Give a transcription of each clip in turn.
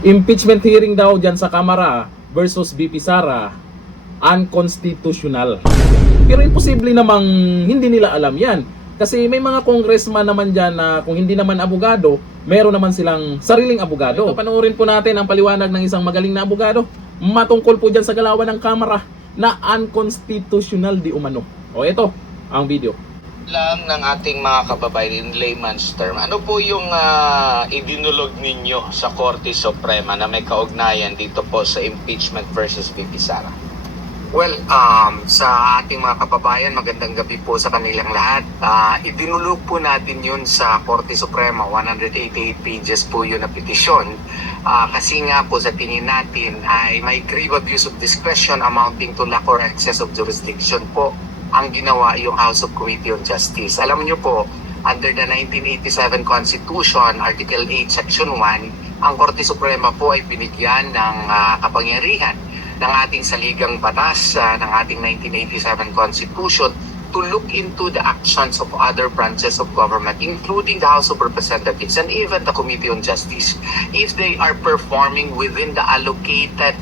Impeachment hearing daw dyan sa Kamara versus BP Sara, unconstitutional. Pero imposible namang hindi nila alam yan. Kasi may mga congressman naman dyan na kung hindi naman abogado, meron naman silang sariling abogado. Ito, panoorin po natin ang paliwanag ng isang magaling na abogado matungkol po dyan sa galawan ng Kamara na unconstitutional di umano. O ito ang video. Lang ng ating mga kababayan in layman's term, ano po yung idinulog ninyo sa Korte Suprema na may kaugnayan dito po sa impeachment versus VP Sara? Well, sa ating mga kababayan, magandang gabi po sa kanilang lahat. Idinulog po natin yun sa Korte Suprema, 188 pages po yun na petisyon. Kasi nga po sa tingin natin ay may grave abuse of discretion amounting to lack or excess of jurisdiction po ang ginawa yung House of Committee on Justice. Alam niyo po, under the 1987 Constitution, Article 8, Section 1, ang Korte Suprema po ay binigyan ng kapangyarihan ng ating saligang batas ng ating 1987 Constitution to look into the actions of other branches of government, including the House of Representatives and even the Committee on Justice, if they are performing within the allocated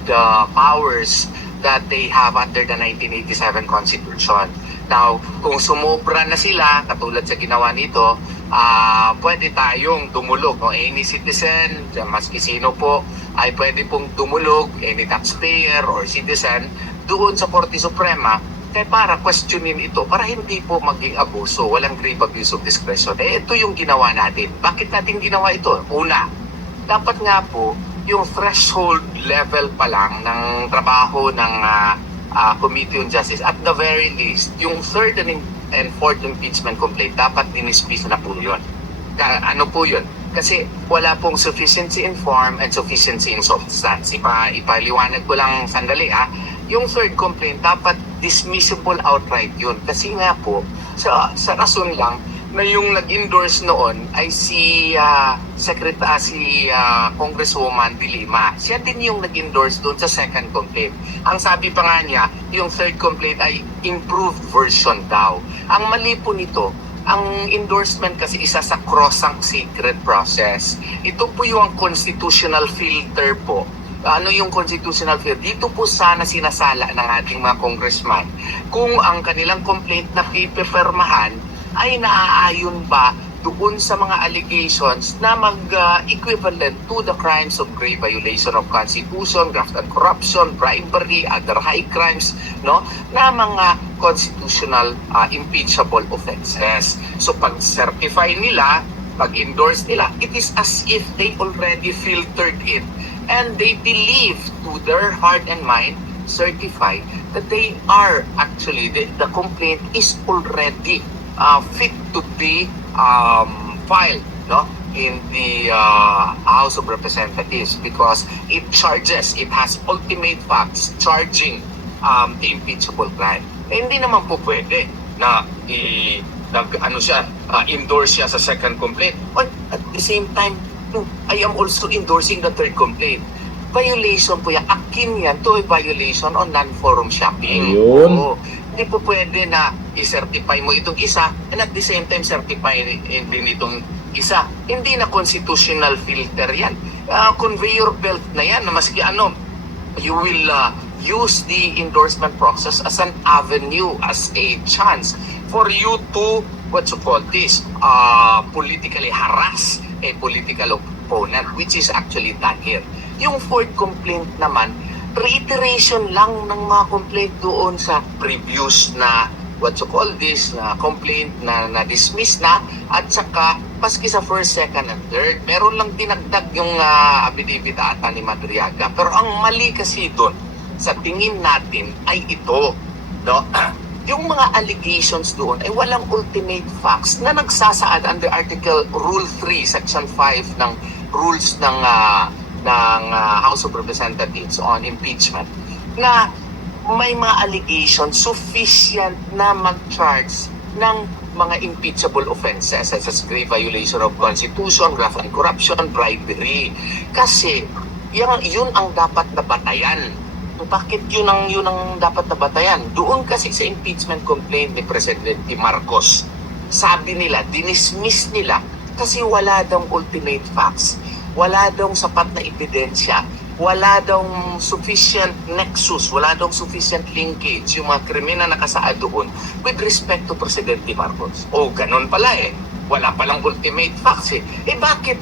powers that they have under the 1987 Constitution. Now, kung sumobra na sila, katulad sa ginawa nito, pwede tayong dumulog. No? Any citizen, maski sino po, ay pwede pong dumulog, any taxpayer or citizen, doon sa Korte Suprema, para questionin ito, para hindi po maging abuso, walang grave abuse of discretion. Ito yung ginawa natin. Bakit natin ginawa ito? Una, dapat nga po, yung threshold level pa lang ng trabaho ng Committee on Justice, at the very least, yung third and fourth impeachment complaint, dapat dinismiss na po yun. Ano po yun? Kasi wala pong sufficiency in form and sufficiency in substance. Ipaliwanag ko lang sandali Yung third complaint, dapat dismissible outright yun. Kasi nga po, sa rason lang, na yung nag-endorse noon ay si Congresswoman De Lima. Siya din yung nag-endorse doon sa second complaint. Ang sabi pa nga niya, yung third complaint ay improved version daw. Ang mali po nito, ang endorsement kasi isa sa cross-ang secret process. Ito po yung constitutional filter po. Ano yung constitutional filter? Dito po sana sinasala ng ating mga congressman kung ang kanilang complaint na pipirmahan ay naaayon ba doon sa mga allegations na mag-equivalent to the crimes of grave violation of Constitution, graft and corruption, bribery, other high crimes, no, na mga constitutional impeachable offenses. So pag-certify nila, pag-endorse nila, it is as if they already filtered it and they believe to their heart and mind, certify that they are actually, the complaint is already fit to be filed, no, in the House of Representatives because it has ultimate facts charging the impeachable crime. Hindi naman po pwede na endorse siya sa second complaint. But at the same time, I am also endorsing the third complaint. Violation po yan. Akin yan to a violation on non-forum shopping. Ayun. Hindi po pwede na i-certify mo itong isa and at the same time certify din itong isa. Hindi na constitutional filter yan. Conveyor belt na yan na maski you will use the endorsement process as an avenue, as a chance for you to, politically harass a political opponent, which is actually done here. Yung fourth complaint naman, reiteration lang ng mga complaint doon sa previous na complaint na na-dismiss na at saka paski sa first, second, and third. Meron lang dinagdag yung affidavit ata ni Madriaga. Pero ang mali kasi doon sa tingin natin ay ito, no? Yung mga allegations doon ay walang ultimate facts na nagsasaad under Rule 3, Section 5 ng rules ng House of Representatives on impeachment na may mga allegations sufficient na mag-charge ng mga impeachable offenses such as grave violation of Constitution, graft and corruption, bribery. Kasi yun ang dapat na batayan. Bakit yun ang dapat na batayan? Doon kasi sa impeachment complaint ni Presidente Marcos, sabi nila, dinismiss nila kasi wala daw ultimate facts. wala daw sapat na ebidensya, wala daw sufficient nexus, wala daw sufficient linkage yung mga krimen na nakasaad doon with respect to Presidente Marcos. O ganun pala eh. Wala palang ultimate facts eh. Eh bakit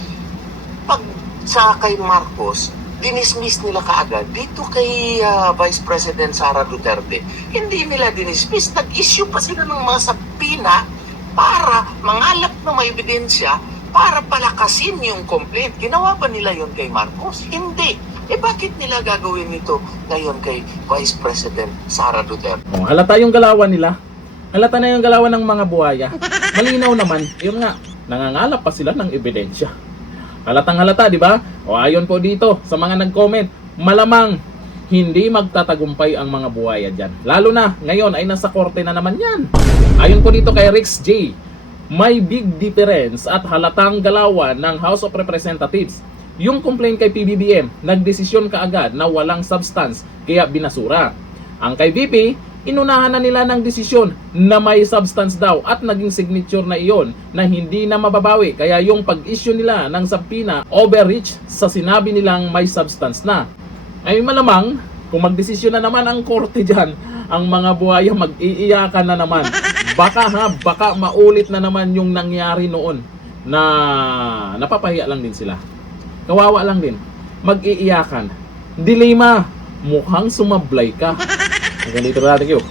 pag sa kay Marcos, dinismiss nila kaagad dito kay Vice President Sara Duterte? Hindi nila dinismiss. Nag-issue pa sila ng mga sabina para mangalap na may ebidensya para palakasin yung complaint. Ginawa ba nila yon kay Marcos? Hindi. Eh bakit nila gagawin ito ngayon kay Vice President Sara Duterte? Oh, halata yung galawan nila. Halata na yung galawan ng mga buhaya. Malinaw naman, yun nga, nangangalap pa sila ng ebidensya. Halatang halata, di ba? O ayon po dito sa mga nag-comment, malamang hindi magtatagumpay ang mga buhaya dyan. Lalo na, ngayon ay nasa korte na naman yan. Ayon po dito kay Rex J, may big difference at halatang galawan ng House of Representatives. Yung complaint kay PBBM, nagdesisyon kaagad na walang substance, kaya binasura. Ang kay VP, inunahan na nila ng desisyon na may substance daw at naging signature na iyon na hindi na mababawi. Kaya yung pag-issue nila ng subpoena overreach sa sinabi nilang may substance na. Ay malamang, kung magdesisyon na naman ang korte dyan, ang mga buhaya mag-iiyakan na naman. Baka maulit na naman yung nangyari noon na napapahiya lang din sila. Kawawa lang din. Mag-iiyakan. Dilema, mukhang sumablay ka. Hanggang dito na natin yun.